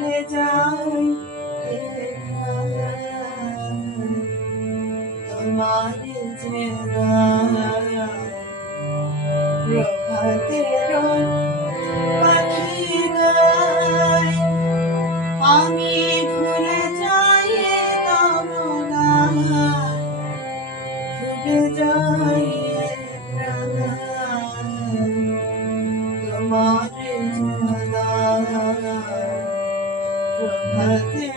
ভুলে যাই তোমার যে প্রভাতের পাখি গায় আমি ভুলে যাই ভুলে যাই তোমার প্রভাতের